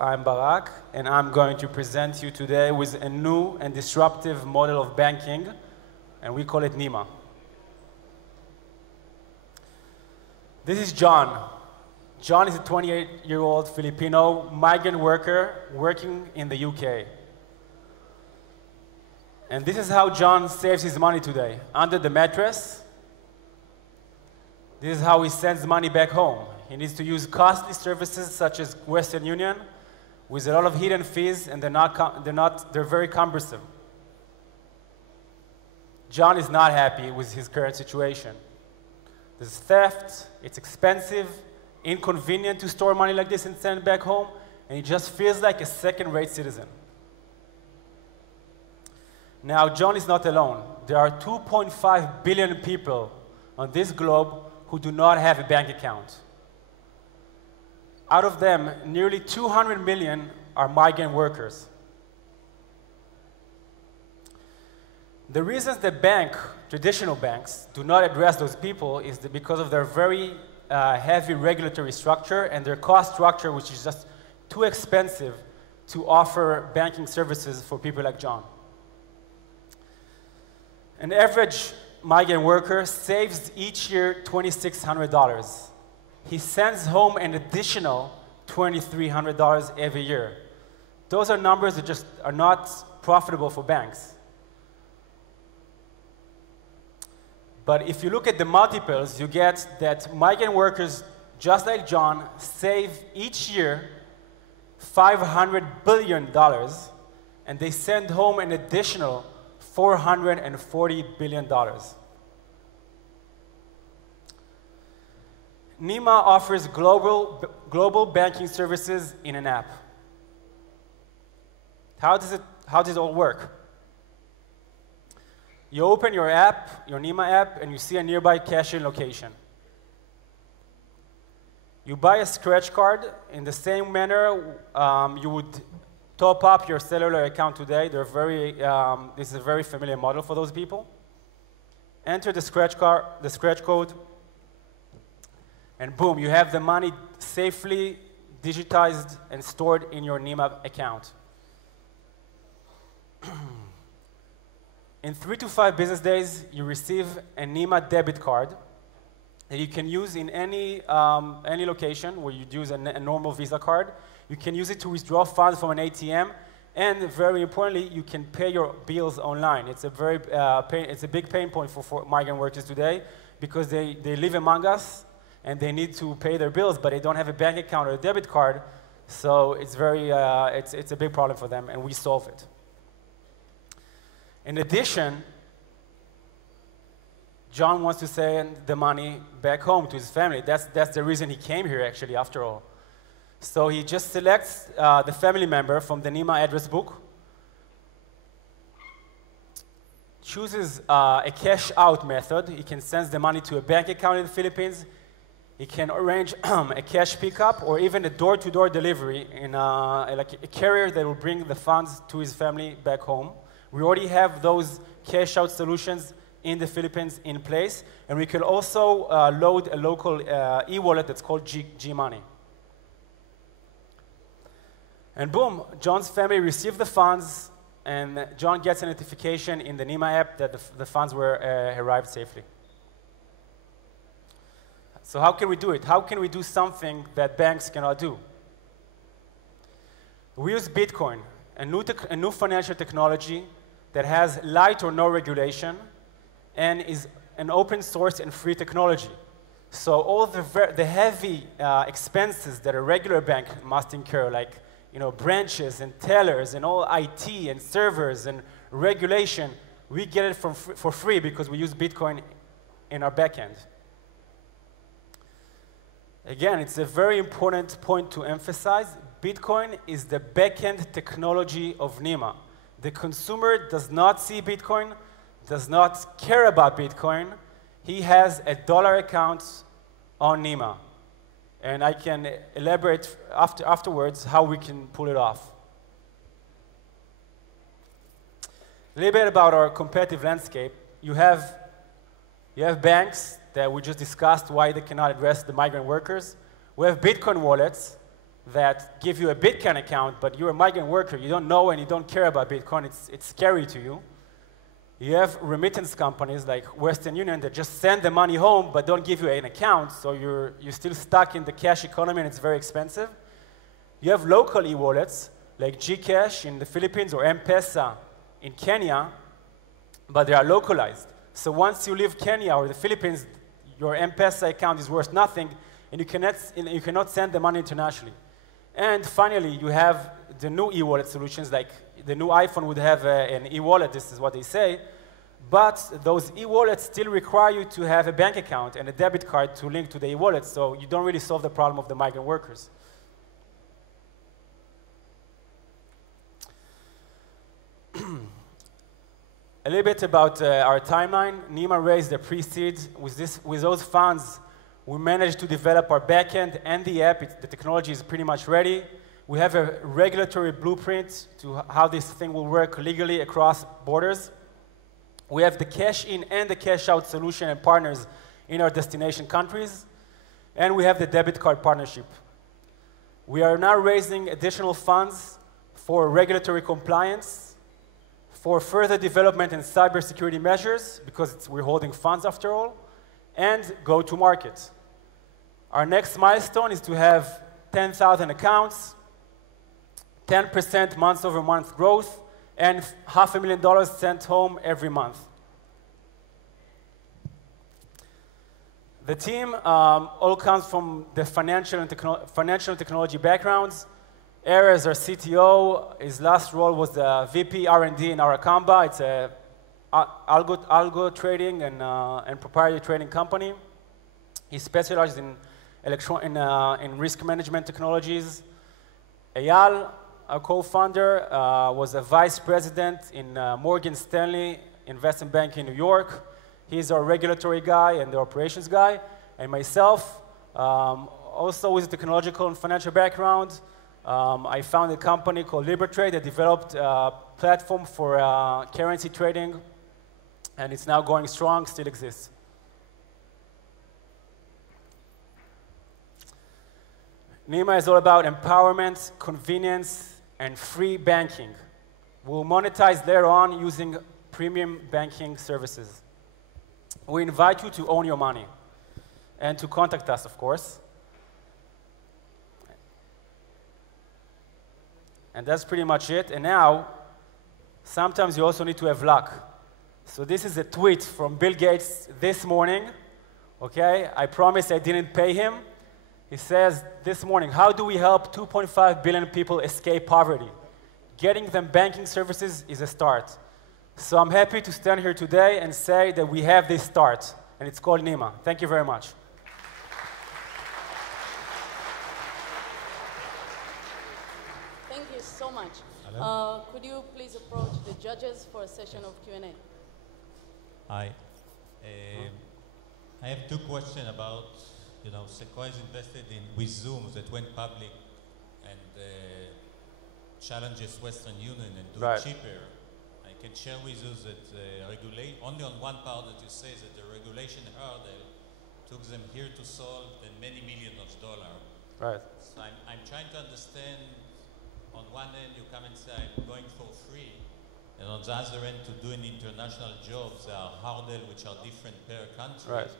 I'm Barak, and I'm going to present you today with a new and disruptive model of banking, and we call it Neema. This is John. John is a 28-year-old Filipino migrant worker working in the UK. And this is how John saves his money today. Under the mattress, this is how he sends money back home. He needs to use costly services such as Western Union with a lot of hidden fees, and they're very cumbersome. John is not happy with his current situation. There's theft, it's expensive, inconvenient to store money like this and send it back home, and he just feels like a second-rate citizen. Now, John is not alone. There are 2.5 billion people on this globe who do not have a bank account. Out of them, nearly 200 million are migrant workers. The reasons that traditional banks, do not address those people is because of their very heavy regulatory structure and their cost structure, which is just too expensive to offer banking services for people like John. An average migrant worker saves each year $2,600. He sends home an additional $2,300 every year. Those are numbers that just are not profitable for banks. But if you look at the multiples, you get that migrant workers, just like John, save each year $500 billion, and they send home an additional $440 billion. Neema offers global banking services in an app. How does it all work? You open your app, your Neema app, and you see a nearby cash-in location. You buy a scratch card in the same manner you would top up your cellular account today. This is a very familiar model for those people. Enter the scratch code, and boom, you have the money safely digitized and stored in your Neema account. In 3 to 5 business days, you receive a Neema debit card that you can use in any location where you'd use a normal Visa card. You can use it to withdraw funds from an ATM, and very importantly, you can pay your bills online. It's a big pain point for migrant workers today because they live among us and they need to pay their bills, but they don't have a bank account or a debit card, so it's a big problem for them, and we solve it. In addition, John wants to send the money back home to his family. That's the reason he came here, actually, after all. So he just selects the family member from the Neema address book, chooses a cash-out method. He can send the money to a bank account in the Philippines. He can arrange a cash pickup or even a door-to-door delivery in like a carrier that will bring the funds to his family back home. We already have those cash-out solutions in the Philippines in place, and we can also load a local e-wallet that's called G-Money. And boom, John's family received the funds, and John gets a notification in the Neema app that the funds were arrived safely. So how can we do it? How can we do something that banks cannot do? We use Bitcoin, a new financial technology that has light or no regulation and is an open source and free technology. So all the heavy expenses that a regular bank must incur, like branches and tellers and all IT and servers and regulation, we get it for free because we use Bitcoin in our backend. Again, it's a very important point to emphasize. Bitcoin is the backend technology of Neema. The consumer does not see Bitcoin, does not care about Bitcoin. He has a dollar account on Neema. And I can elaborate afterwards how we can pull it off. A little bit about our competitive landscape. You have banks that we just discussed why they cannot address the migrant workers. We have Bitcoin wallets, that give you a Bitcoin account, but you're a migrant worker, you don't know and you don't care about Bitcoin, it's scary to you. You have remittance companies like Western Union that just send the money home but don't give you an account, so you're still stuck in the cash economy and it's very expensive. You have local e-wallets like Gcash in the Philippines or M-Pesa in Kenya, but they are localized. So once you leave Kenya or the Philippines, your M-Pesa account is worth nothing and you cannot send the money internationally. And finally, you have the new e-wallet solutions, like the new iPhone would have an e-wallet, this is what they say, but those e-wallets still require you to have a bank account and a debit card to link to the e-wallet, so you don't really solve the problem of the migrant workers. A little bit about our timeline. Neema raised the pre-seed. With those funds, we managed to develop our backend and the app. The technology is pretty much ready. We have a regulatory blueprint to how this thing will work legally across borders. We have the cash-in and the cash-out solution and partners in our destination countries. And we have the debit card partnership. We are now raising additional funds for regulatory compliance, for further development in cybersecurity measures, because we're holding funds after all, and go to market. Our next milestone is to have 10,000 accounts, 10% month-over-month growth, and $500,000 sent home every month. The team all comes from the financial and technology backgrounds. Erez is our CTO. His last role was the VP R&D in Arakamba. It's a algo trading and proprietary trading company. He specializes in risk management technologies. Eyal, our co-founder, was a vice president in Morgan Stanley Investment Bank in New York. He's our regulatory guy and the operations guy. And myself, also with a technological and financial background, I founded a company called Libertrade that developed a platform for currency trading, and it's now going strong, still exists. Neema is all about empowerment, convenience, and free banking. We'll monetize later on using premium banking services. We invite you to own your money and to contact us, of course. And that's pretty much it. And now, sometimes you also need to have luck. So this is a tweet from Bill Gates this morning. Okay, I promise I didn't pay him. He says this morning, how do we help 2.5 billion people escape poverty? Getting them banking services is a start. So I'm happy to stand here today and say that we have this start, and it's called Neema. Thank you very much. So much. Could you please approach the judges for a session of Q&A? Hi. I have two questions about, Sequoia is invested with Zoom that went public and challenges Western Union and do it cheaper. I can share with you that only on one part that you say that the regulation hurdle took them here to solve and many millions of dollars. Right. So I'm trying to understand. On one end, you come and say, I'm going for free. And on the other end, to do an international jobs, there are hurdles which are different per country. Right.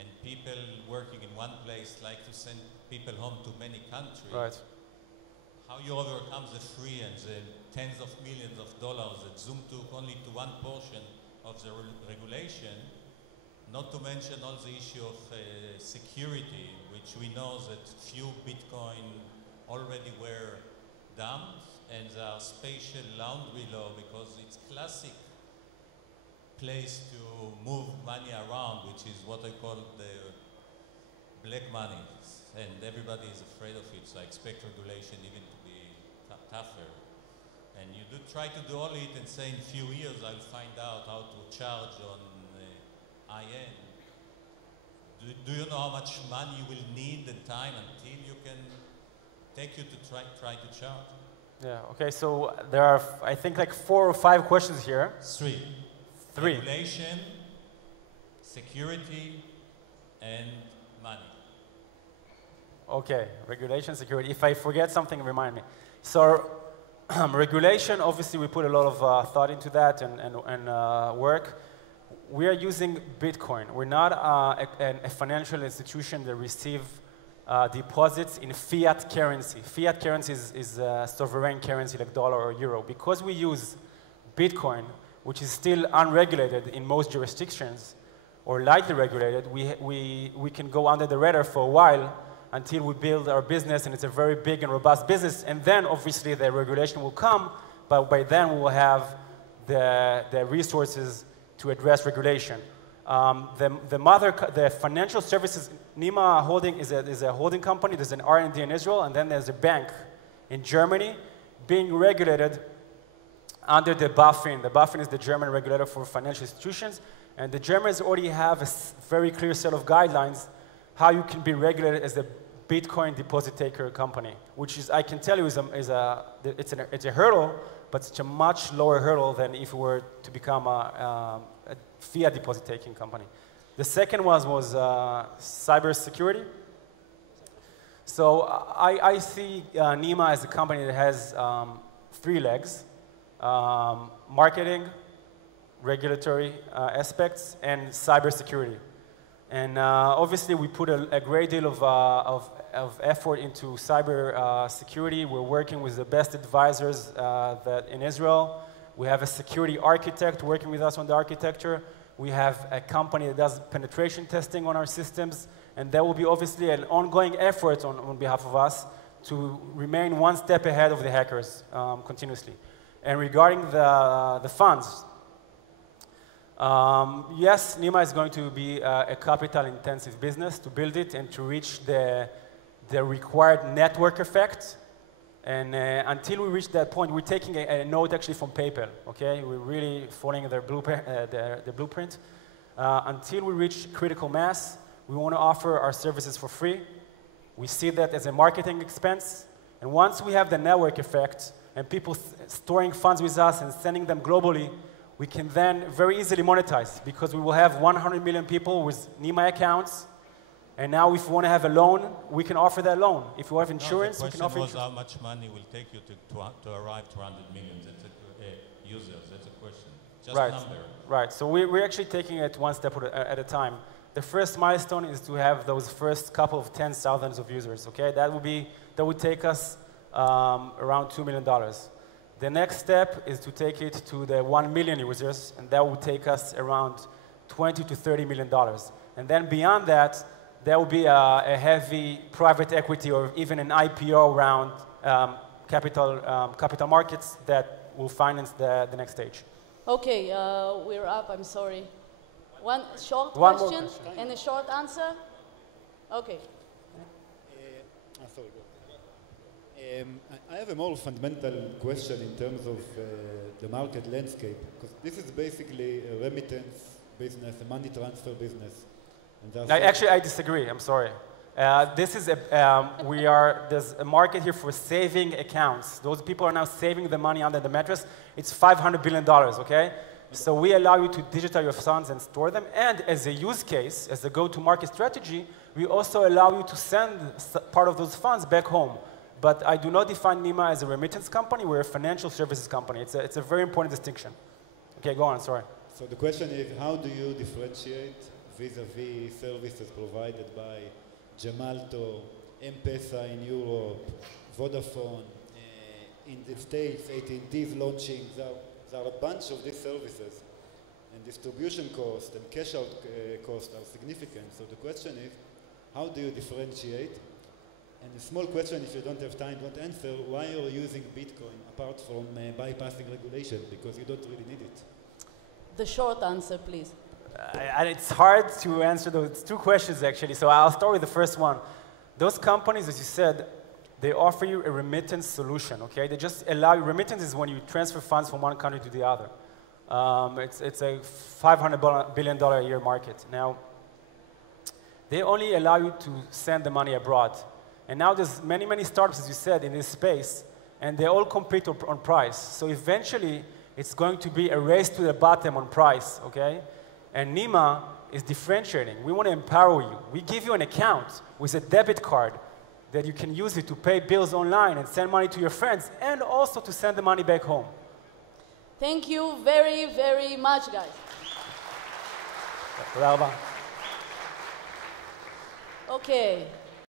And people working in one place like to send people home to many countries. Right. How you overcome the free and the tens of millions of dollars that Zoom took only to one portion of the regulation, not to mention all the issue of security, which we know that few Bitcoin already were dumped, and there are spatial laundry law because it's classic place to move money around, which is what I call the black money, and everybody is afraid of it, so I expect regulation even to be tougher. And you do try to do all it and say in a few years I'll find out how to charge on IN. Do you know how much money you will need and time until you can take you to try to charge? Yeah, okay, so there are, I think, like 4 or 5 questions here. Three. Regulation, security, and money. Okay, regulation, security. If I forget something, remind me. So regulation, obviously we put a lot of thought into that and work. We are using Bitcoin. We're not a financial institution that receive deposits in fiat currency. Fiat currency is a sovereign currency like dollar or euro. Because we use Bitcoin, which is still unregulated in most jurisdictions, or lightly regulated, we can go under the radar for a while until we build our business, and it's a very big and robust business. And then, obviously, the regulation will come, but by then we will have the resources to address regulation. The financial services, Neema Holding is a holding company. There's an R&D in Israel, and then there's a bank in Germany being regulated under the BaFin. The BaFin is the German regulator for financial institutions, and the Germans already have a very clear set of guidelines how you can be regulated as a Bitcoin deposit taker company, which is, I can tell you, it's a hurdle, but it's a much lower hurdle than if we were to become a fiat deposit taking company. The second was cybersecurity. So I see Neema as a company that has 3 legs: marketing, regulatory aspects, and cybersecurity. And obviously, we put a great deal of effort into cyber security. We're working with the best advisors in Israel. We have a security architect working with us on the architecture. We have a company that does penetration testing on our systems. And there will be obviously an ongoing effort on behalf of us to remain one step ahead of the hackers continuously. And regarding the funds, yes, Neema is going to be a capital-intensive business to build it and to reach the required network effect. And until we reach that point, we're taking a note actually from PayPal, okay? We're really following their blueprint. Until we reach critical mass, we want to offer our services for free. We see that as a marketing expense. And once we have the network effect and people storing funds with us and sending them globally, we can then very easily monetize because we will have 100 million people with Neema accounts. And now if we want to have a loan, we can offer that loan. If we have insurance, we can offer insurance. The question was how much money will take you to arrive to 100 million users. That's a question. Just a number. Right. So we're actually taking it one step at a time. The first milestone is to have those first couple of tens of thousands of users, okay? That would take us around $2 million. The next step is to take it to the 1 million users, and that will take us around $20 to $30 million. And then beyond that, there will be a heavy private equity or even an IPO round capital markets that will finance the next stage. Okay, we're up, I'm sorry. One question and a short answer? Okay. Sorry. I have a more fundamental question in terms of the market landscape, because this is basically a remittance business, a money transfer business. Actually, I disagree. I'm sorry. There's a market here for saving accounts. Those people are now saving the money under the mattress. It's $500 billion, okay? So we allow you to digitize your funds and store them. And as a use case, as a go-to-market strategy, we also allow you to send part of those funds back home. But I do not define Neema as a remittance company. We're a financial services company. It's a very important distinction. Okay, go on, sorry. So the question is, how do you differentiate vis-a-vis services provided by Gemalto, M-Pesa in Europe, Vodafone, in the States, AT&T is launching. There are a bunch of these services, and distribution cost and cash-out costs are significant. So the question is, how do you differentiate? And a small question, if you don't have time, don't answer, why are you using Bitcoin apart from bypassing regulation? Because you don't really need it. The short answer, please. It's hard to answer those 2 questions, actually. So I'll start with the first one. Those companies, as you said, they offer you a remittance solution, okay? They just allow you, remittance is when you transfer funds from one country to the other. It's a $500 billion a year market. Now, they only allow you to send the money abroad. And now there's many, many startups, as you said, in this space, and they all compete on price. So eventually, it's going to be a race to the bottom on price, okay? And Neema is differentiating. We want to empower you. We give you an account with a debit card that you can use it to pay bills online and send money to your friends and also to send the money back home. Thank you very, very much, guys. תודה רבה. Okay.